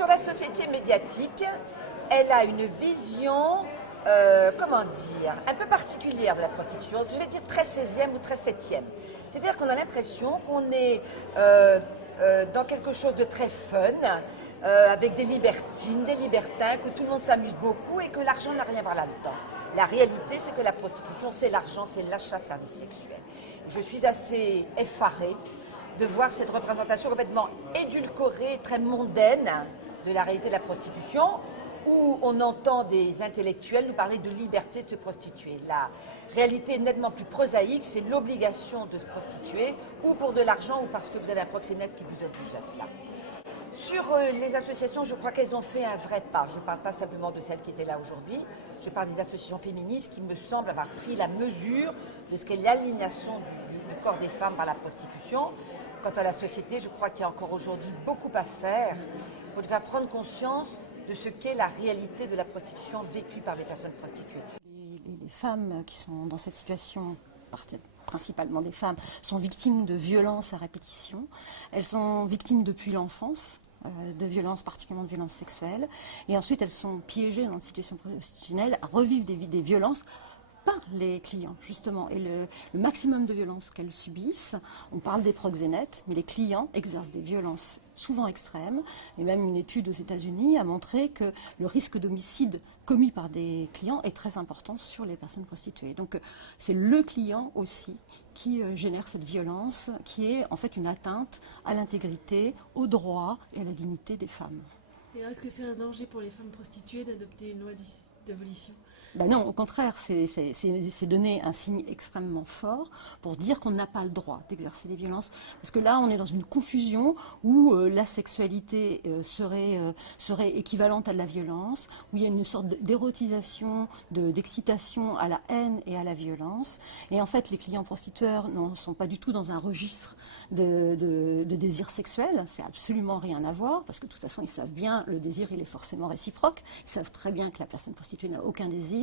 sur la société médiatique, elle a une vision, comment dire, un peu particulière de la prostitution. Je vais dire très 16e ou très 7e. C'est-à-dire qu'on a l'impression qu'on est dans quelque chose de très fun, avec des libertines, des libertins, que tout le monde s'amuse beaucoup et que l'argent n'a rien à voir là-dedans. La réalité, c'est que la prostitution, c'est l'argent, c'est l'achat de services sexuels. Je suis assez effarée de voir cette représentation complètement édulcorée, très mondaine de la réalité de la prostitution, où on entend des intellectuels nous parler de liberté de se prostituer. La réalité nettement plus prosaïque, c'est l'obligation de se prostituer, ou pour de l'argent, ou parce que vous avez un proxénète qui vous oblige à cela. Sur les associations, je crois qu'elles ont fait un vrai pas. Je ne parle pas simplement de celles qui étaient là aujourd'hui, je parle des associations féministes qui me semblent avoir pris la mesure de ce qu'est l'aliénation du corps des femmes par la prostitution. Quant à la société, je crois qu'il y a encore aujourd'hui beaucoup à faire pour faire prendre conscience de ce qu'est la réalité de la prostitution vécue par les personnes prostituées. Les femmes qui sont dans cette situation, principalement des femmes, sont victimes de violences à répétition. Elles sont victimes depuis l'enfance de violences, particulièrement de violences sexuelles. Et ensuite, elles sont piégées dans une situation prostitutionnelle à revivre des violences par les clients, justement, et le maximum de violences qu'elles subissent. On parle des proxénètes, mais les clients exercent des violences souvent extrêmes, et même une étude aux États-Unis a montré que le risque d'homicide commis par des clients est très important sur les personnes prostituées. Donc c'est le client aussi qui génère cette violence, qui est en fait une atteinte à l'intégrité, aux droits et à la dignité des femmes. Et est-ce que c'est un danger pour les femmes prostituées d'adopter une loi d'abolition ? Ben non, au contraire, c'est donner un signe extrêmement fort pour dire qu'on n'a pas le droit d'exercer des violences. Parce que là, on est dans une confusion où la sexualité serait équivalente à de la violence, où il y a une sorte d'érotisation, d'excitation à la haine et à la violence. Et en fait, les clients prostitueurs ne sont pas du tout dans un registre de désir sexuel. C'est absolument rien à voir, parce que de toute façon, ils savent bien, le désir, il est forcément réciproque. Ils savent très bien que la personne prostituée n'a aucun désir,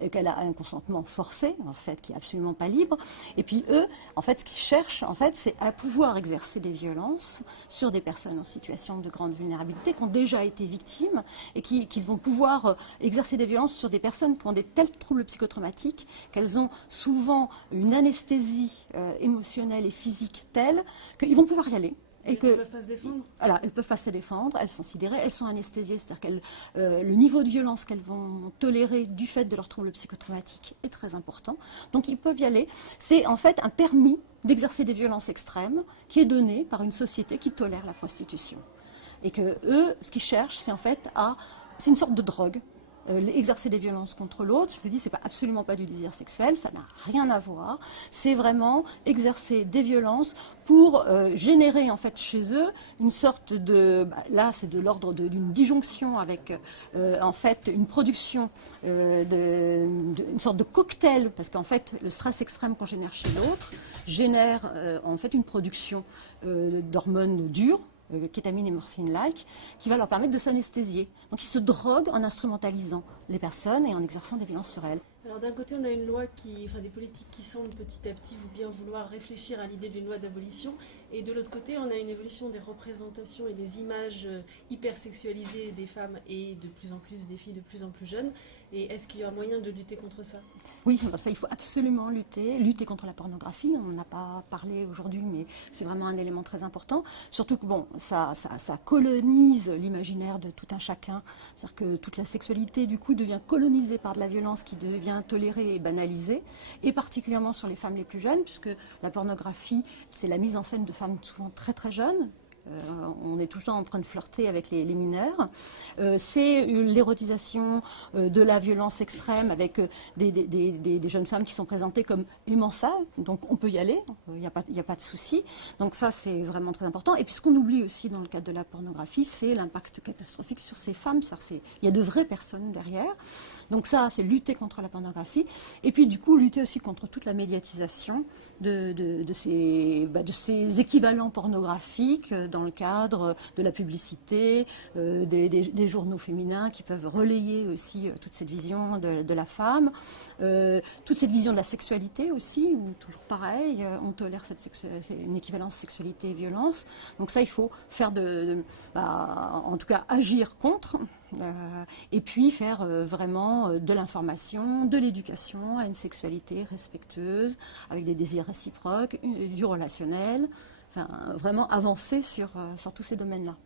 et qu'elle a un consentement forcé, en fait, qui est absolument pas libre. Et puis eux, en fait, ce qu'ils cherchent, en fait, c'est à pouvoir exercer des violences sur des personnes en situation de grande vulnérabilité, qui ont déjà été victimes, et qu'ils vont pouvoir exercer des violences sur des personnes qui ont des tels troubles psychotraumatiques qu'elles ont souvent une anesthésie émotionnelle et physique telle qu'ils vont pouvoir y aller. Et qu'elles ne peuvent pas se défendre. Voilà, elles ne peuvent pas se défendre, elles sont sidérées, elles sont anesthésiées, c'est-à-dire que le niveau de violence qu'elles vont tolérer du fait de leur trouble psychotraumatique est très important. Donc ils peuvent y aller. C'est en fait un permis d'exercer des violences extrêmes qui est donné par une société qui tolère la prostitution. Et que eux, ce qu'ils cherchent, c'est en fait c'est une sorte de drogue. Exercer des violences contre l'autre, je vous dis, c'est absolument pas du désir sexuel, ça n'a rien à voir. C'est vraiment exercer des violences pour générer en fait chez eux une sorte là c'est de l'ordre d'une disjonction avec en fait une production une sorte de cocktail, parce qu'en fait le stress extrême qu'on génère chez l'autre génère en fait une production d'hormones dures, kétamine et morphine-like, qui va leur permettre de s'anesthésier. Donc ils se droguent en instrumentalisant les personnes et en exerçant des violences sur elles. Alors d'un côté, on a une loi des politiques qui semblent petit à petit bien vouloir réfléchir à l'idée d'une loi d'abolition, et de l'autre côté, on a une évolution des représentations et des images hyper sexualisées des femmes et de plus en plus des filles de plus en plus jeunes. Et est-ce qu'il y a moyen de lutter contre ça ? Oui, ça il faut absolument lutter contre la pornographie. On n'en a pas parlé aujourd'hui, mais c'est vraiment un élément très important. Surtout que ça colonise l'imaginaire de tout un chacun. C'est-à-dire que toute la sexualité du coup devient colonisée par de la violence qui devient tolérée et banalisée, et particulièrement sur les femmes les plus jeunes, puisque la pornographie, c'est la mise en scène de femmes souvent très très jeunes. On est tout le temps en train de flirter avec les mineurs. C'est l'érotisation de la violence extrême avec des jeunes femmes qui sont présentées comme aimant ça. Donc on peut y aller, il n'y a pas de souci. Donc ça, c'est vraiment très important. Et puis ce qu'on oublie aussi dans le cadre de la pornographie, c'est l'impact catastrophique sur ces femmes. Il y a de vraies personnes derrière. Donc ça, c'est lutter contre la pornographie. Et puis du coup, lutter aussi contre toute la médiatisation de ces équivalents pornographiques dans le cadre de la publicité, des journaux féminins qui peuvent relayer aussi toute cette vision de la femme, toute cette vision de la sexualité aussi, où toujours pareil, on tolère c'est une équivalence sexualité et violence. Donc ça, il faut faire en tout cas agir contre, et puis faire vraiment de l'information, de l'éducation à une sexualité respectueuse, avec des désirs réciproques, du relationnel, enfin, vraiment avancer sur tous ces domaines-là.